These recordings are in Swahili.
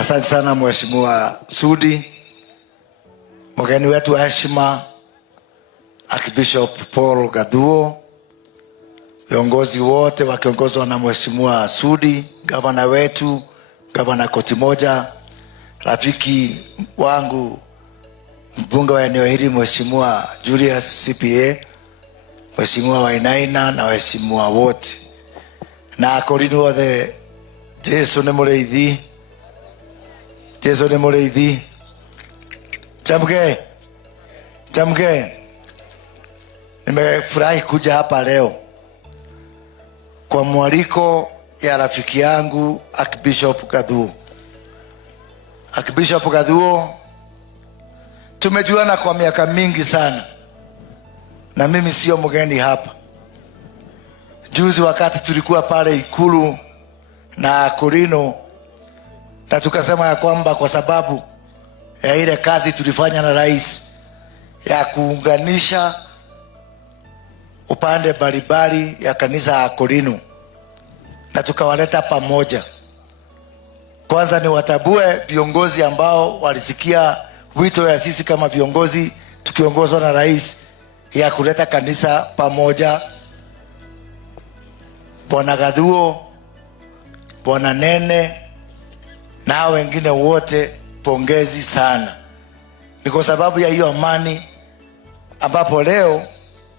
Asante sana Mheshimiwa Sudi, mgeni wetu wa heshima Archbishop Paul Gaduo, viongozi wote wakiongozwa na Mheshimiwa Sudi, gavana wetu, gavana koti moja, rafiki wangu mbunge wa eneo hili Mheshimiwa Julius CPA, Mheshimiwa Wainaina na waheshimiwa wote na akorini wothe. Jesu ni mureithi, Jesu ni mureithi. Chamge, nimefurahi kuja hapa leo kwa mwaliko ya rafiki yangu Archbishop Gaduo. Archbishop Gaduo tumejuana kwa miaka mingi sana, na mimi sio mgeni hapa. Juzi wakati tulikuwa pale Ikulu na Korino, na tukasema ya kwamba kwa sababu ya ile kazi tulifanya na rais ya kuunganisha upande mbalimbali ya kanisa ya Korino, na tukawaleta pamoja. Kwanza ni watabue viongozi ambao walisikia wito ya sisi kama viongozi tukiongozwa na rais ya kuleta kanisa pamoja. Bwana Gaduo, Bwana Nene na wengine wote, pongezi sana. Ni kwa sababu ya hiyo amani ambapo leo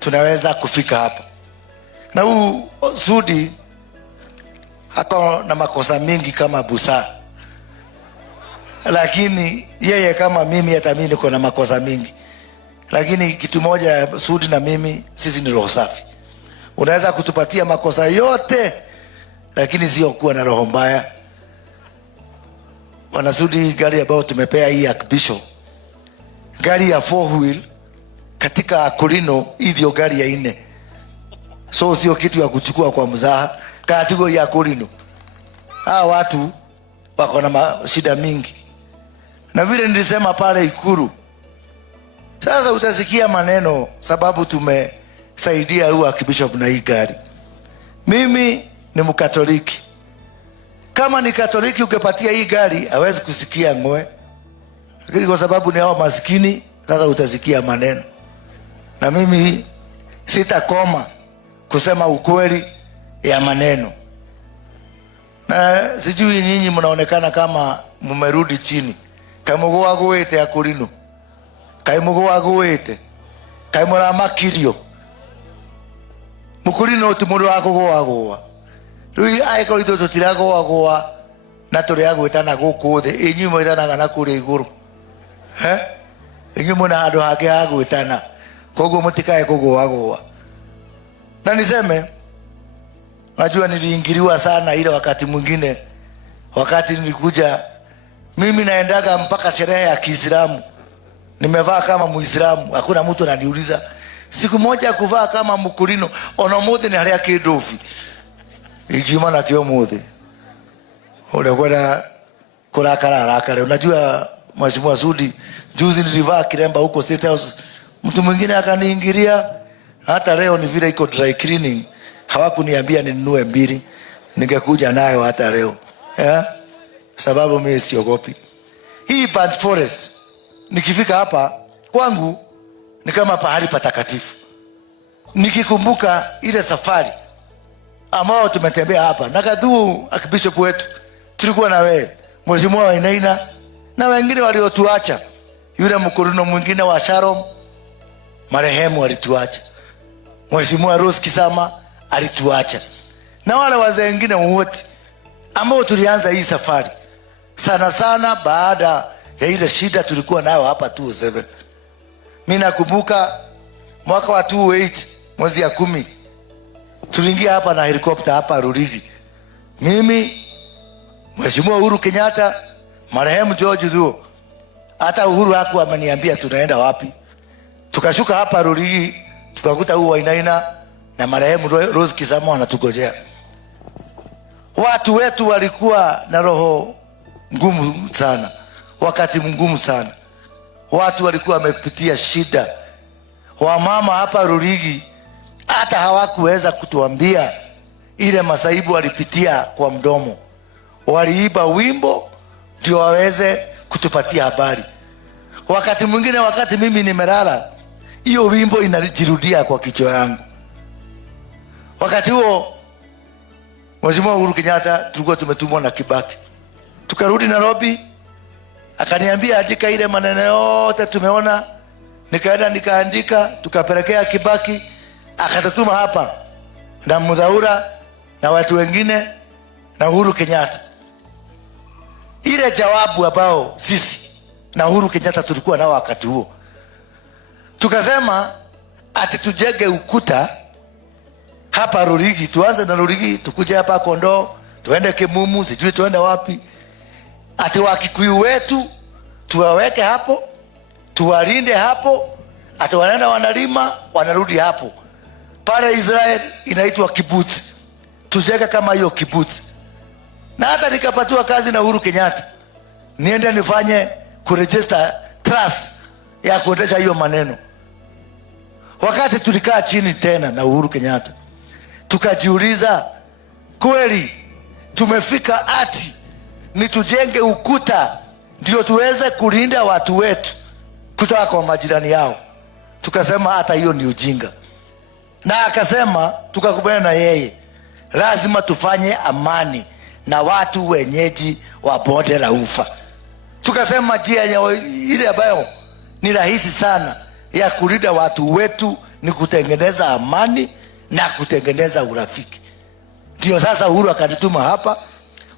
tunaweza kufika hapa. Na huu Sudi hako na makosa mingi kama Busa, lakini yeye kama mimi, hata mimi niko na makosa mingi, lakini kitu moja, Sudi na mimi, sisi ni roho safi. Unaweza kutupatia makosa yote, lakini sio kuwa na roho mbaya. Bwana Sudi, gari ambayo tumepea hii Archbishop, gari ya 4 wheel katika Korino, ndio gari ya 4. So sio kitu ya kuchukua kwa mzaha. Katika ya Korino hawa watu wako na shida mingi, na vile nilisema pale Ikulu, sasa utasikia maneno sababu tumesaidia huyu Archbishop na hii gari. Mimi ni Mkatoliki. Kama ni Katoliki ukipatia hii gari hawezi kusikia ngoe, lakini kwa sababu ni hao maskini, sasa utasikia maneno. Na mimi sitakoma kusema ukweli ya maneno. Na sijui nyinyi mnaonekana kama mmerudi chini. Kaimugo wagoete ya Korino, kaimugo wagoete, kaimura makirio Mukorino tumuru wagoa. Rui aiko ito tutirago wagoa na tore agwetana guku the inyu mwetana na kure iguru inyu muna hado hake agwetana kogo mutikae kogo wagoa. Na niseme, najua niliingiliwa sana ile wakati mwingine, wakati nilikuja mimi naendaga mpaka sherehe ya Kiislamu nimevaa kama Muislamu, hakuna mtu ananiuliza. Siku moja kuvaa kama Mukorino ona mothe ni haria kidofi ijuma na kio mothe ule kwenda kurakarara. Unajua Mheshimiwa Sudi, juzi nilivaa kiremba huko State House, mtu mwingine akaniingilia. Hata leo ni vile iko dry cleaning, hawakuniambia ninunue 2, ningekuja nayo hata leo sababu mimi siogopi. Hii Band Forest nikifika hapa kwangu ni kama pahali patakatifu. Nikikumbuka ile safari ambao tumetembea hapa na Gaduo Archbishop wetu, tulikuwa na wewe Mheshimiwa Wainaina na wengine waliotuacha, yule Mkorino mwingine wa Sharom marehemu alituacha, Mheshimiwa Rose Kisama alituacha, na wale wazee wengine wote ambao tulianza hii safari sana baada ya ile shida tulikuwa nayo hapa 2007. Mimi nakumbuka mwaka wa 2008 mwezi ya 10 tuliingia hapa na helikopta hapa Rurigi. Mimi, Mheshimiwa Uhuru Kenyatta, marehemu George Thuo. Hata Uhuru hakuwa ameniambia tunaenda wapi. Tukashuka hapa Rurigi, tukakuta huyu Wainaina na marehemu Rose Kisama wanatugojea. Watu wetu walikuwa na roho ngumu sana, wakati mgumu sana. Watu walikuwa wamepitia shida. Wamama hapa Rurigi hata hawakuweza kutuambia ile masaibu walipitia kwa mdomo. Waliiba wimbo ndio waweze kutupatia habari. Wakati mwingine, wakati mimi nimelala, hiyo wimbo inajirudia kwa kichwa yangu. Wakati huo Mheshimiwa Uhuru Kenyatta tulikuwa tumetumwa na Kibaki, tukarudi Nairobi, akaniambia andika ile maneno yote tumeona. Nikaenda nikaandika, tukapelekea Kibaki, akatatuma hapa na Mudhaura na watu wengine na Uhuru Kenyatta. Ile jawabu ambao sisi na Uhuru Kenyatta tulikuwa nao wakati huo, tukasema ati tujenge ukuta hapa Rurigi, tuanze na Rurigi, tukuje hapa Kondoo, tuende Kimumu, sijui tuende wapi. Ati Wakikuyu wetu tuwaweke hapo, tuwalinde hapo, ati wanaenda wanalima, wanarudi hapo. Pale Israel inaitwa kibbutz, tujenge kama hiyo kibbutz. Na hata nikapatiwa kazi na Uhuru Kenyatta, niende nifanye kuregister trust ya kuendesha hiyo maneno. Wakati tulikaa chini tena na Uhuru Kenyatta, tukajiuliza, kweli tumefika ati ni tujenge ukuta ndio tuweze kulinda watu wetu kutoka kwa majirani yao? Tukasema hata hiyo ni ujinga. Na akasema, tukakubaliana na yeye, lazima tufanye amani na watu wenyeji wa bonde la Ufa. Tukasema njia ile ambayo ni rahisi sana ya kulinda watu wetu ni kutengeneza amani na kutengeneza urafiki. Ndio sasa Uhuru akanituma hapa,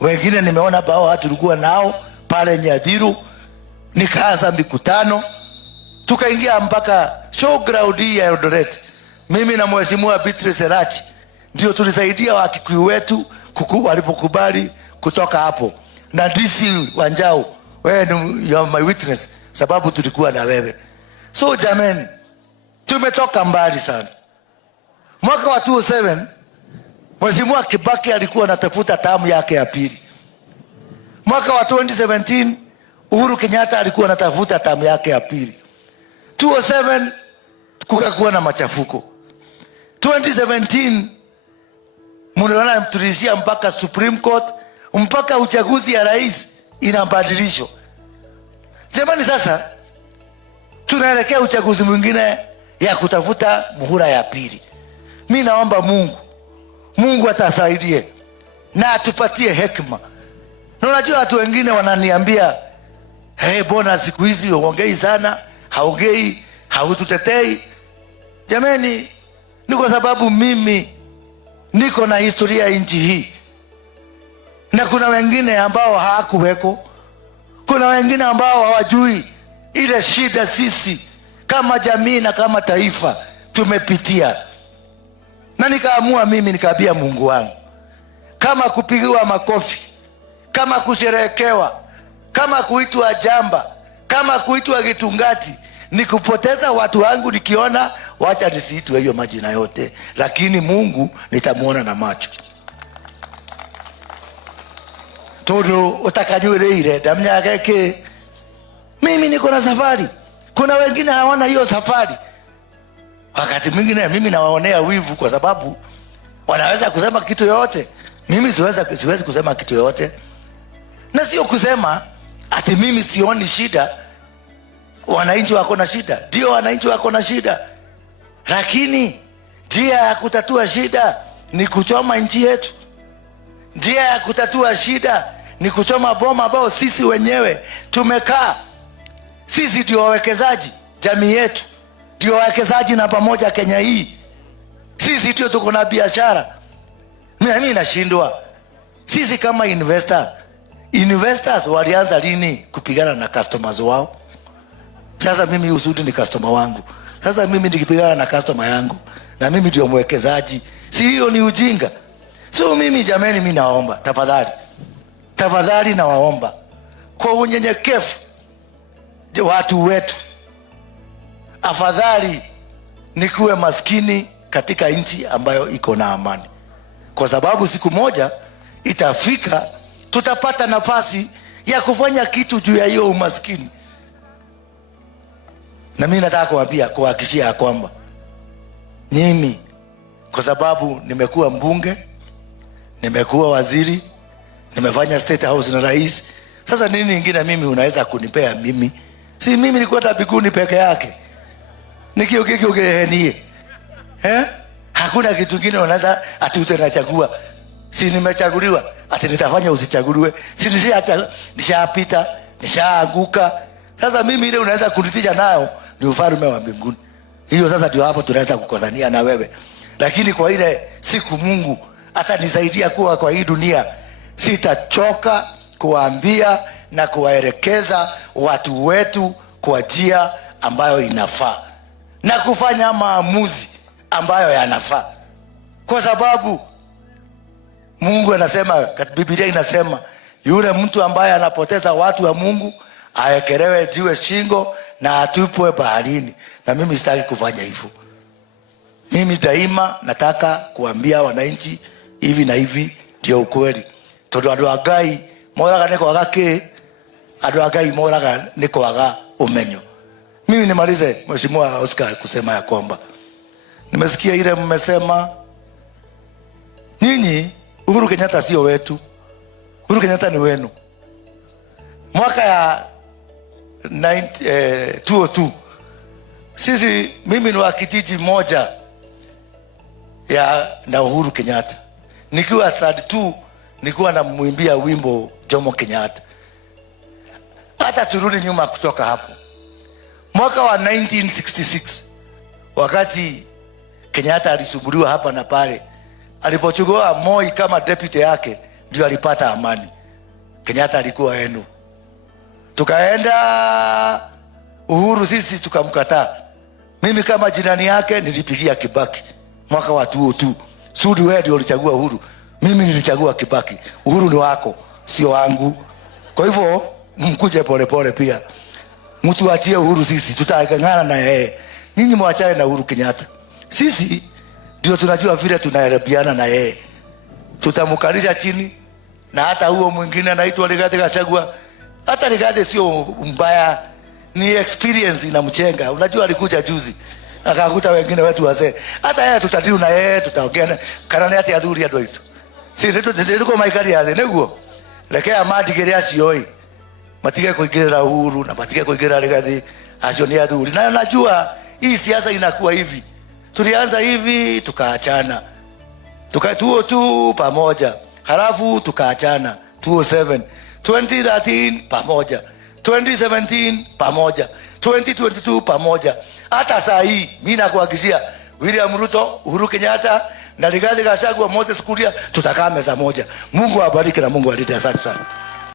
wengine nimeona bao watu tulikuwa nao pale Nyadhiru, nikaanza mikutano, tukaingia mpaka showground ya Eldoret. Mimi na Mheshimiwa Beatrice Elachi ndio tulisaidia Wakikuyu wetu walipokubali kutoka hapo, na DC Wanjau, wewe you are my witness, sababu tulikuwa na wewe. So jamani, tumetoka mbali sana. Mwaka wa 2007 Mheshimiwa Kibaki alikuwa anatafuta tamu yake ya pili. Mwaka wa 2017 Uhuru Kenyatta alikuwa anatafuta tamu yake ya pili. 2007 kukakuwa na machafuko. 2017 mliona tulishia mpaka Supreme Court, mpaka uchaguzi ya rais inabadilishwa. Jamani, sasa tunaelekea uchaguzi mwingine ya kutafuta muhula ya pili. Mimi naomba Mungu atasaidie na atupatie hekima. Na unajua watu wengine wananiambia, bona siku hizi huongei sana, haongei, haututetei. Jamani, ni kwa sababu mimi niko na historia ya nchi hii, na kuna wengine ambao hawakuweko. Kuna wengine ambao hawajui ile shida sisi kama jamii na kama taifa tumepitia. Na nikaamua mimi, nikaambia Mungu wangu, kama kupigiwa makofi, kama kusherehekewa, kama kuitwa jamba, kama kuitwa gitungati, ni kupoteza watu wangu, nikiona wacha nisiitwe hiyo majina yote, lakini Mungu nitamuona na macho. Todo utakanyureire damnyageke. Mimi niko na safari, kuna wengine hawana hiyo safari. Wakati mwingine mimi nawaonea wivu, kwa sababu wanaweza kusema kitu yote, mimi siwezi kusema kitu yote. Na sio kusema ati mimi sioni shida. Wananchi wako na shida, ndio wananchi wako na shida, lakini njia ya kutatua shida ni kuchoma nchi yetu. Njia ya kutatua shida ni kuchoma boma ambao sisi wenyewe tumekaa. Sisi ndio wawekezaji, jamii yetu ndio wawekezaji na pamoja Kenya hii. Sisi ndio tuko na biashara. Mimi nashindwa, sisi kama investors walianza lini kupigana na customers wao? Sasa mimi usudi ni customer wangu. Sasa mimi nikipigana na customer yangu, na mimi ndio mwekezaji, si hiyo ni ujinga? So mimi jamani, mimi naomba tafadhali nawaomba kwa unyenyekevu, watu wetu, afadhali nikuwe maskini katika nchi ambayo iko na amani, kwa sababu siku moja itafika tutapata nafasi ya kufanya kitu juu ya hiyo umaskini. Na mimi nataka kuhakikishia kwamba mimi, kwa sababu nimekuwa mbunge, nimekuwa waziri, nimefanya State House na rais, Sasa nini ingine mimi unaweza kunipea mimi? Si mimi nilikuwa tabikuni peke yake. Nikio hakuna kitu kingine unaweza ati utanachagua. Si nimechaguliwa ati nitafanya usichaguliwe. Si nishapita, nishaanguka. Sasa mimi ile unaweza kunitisha nayo ni ufalme wa mbinguni. Hiyo sasa ndio hapo tunaweza kukosania na wewe. Lakini kwa ile siku Mungu atanisaidia kuwa kwa hii dunia, sitachoka kuwaambia na kuwaelekeza watu wetu kwa njia ambayo inafaa na kufanya maamuzi ambayo yanafaa, kwa sababu Mungu anasema, Biblia inasema yule mtu ambaye anapoteza watu wa Mungu aekelewe jiwe shingo na atupwe baharini. Na mimi sitaki kufanya hivyo. Mimi daima nataka kuambia wananchi hivi na hivi ndio ukweli. Tondu andu a Ngai moraga ni kwaga ki, andu a Ngai moraga ni kwaga umenyo. Mimi nimalize Mheshimiwa Oscar kusema ya kwamba nimesikia ile mmesema nyinyi Uhuru Kenyatta sio wetu. Uhuru Kenyatta ni wenu. Mwaka ya 202 mimi ni wa kijiji moja na Uhuru Kenyatta. Nikiwa SAD2 nilikuwa namwimbia wimbo Jomo Kenyatta. Hata turudi nyuma kutoka hapo. Mwaka wa 1966 wakati Kenyatta alisumbuliwa hapa na pale, alipochukua Moi kama deputy yake ndio alipata amani. Kenyatta alikuwa enu. Tukaenda Uhuru sisi tukamkataa. Mimi kama jirani yake nilipigia Kibaki mwaka wa 2002. Sudi wewe ndio ulichagua Uhuru. Mimi nilichagua Kibaki. Uhuru ni wako, sio wangu. Kwa hivyo mkuje pole pole pia. Mtu achie Uhuru, sisi tutangana na yeye. Ninyi mwachane na Uhuru Kenyatta. Sisi ndio tunajua vile tunaelebiana na yeye. Tutamkalisha chini, na hata huo mwingine anaitwa Rigathi Gachagua. Hata Rigathi sio mbaya, ni experience inamchenga. Unajua alikuja juzi akakuta wengine wetu wazee. Hata yeye tutadiu na yeye, tutaongea kana ati adhuri ando itu. Si ndio maikari ya neguo. Lekea madigere acioi. Matige kuingira Uhuru na matige kuingira Rigathi acio ni adhuri. Na najua hii siasa inakuwa hivi. Tulianza hivi tukaachana. Tukatuo tu pamoja. Halafu tukaachana 2007, 2013 pamoja, 2017 pamoja, 2022 pamoja. Hata saa hii mimi nakuhakikishia William Ruto, Uhuru Kenyatta na Rigathi Gachagua, Moses Kuria tutakaa meza moja. Mungu awabariki na Mungu alinde. Asante sana.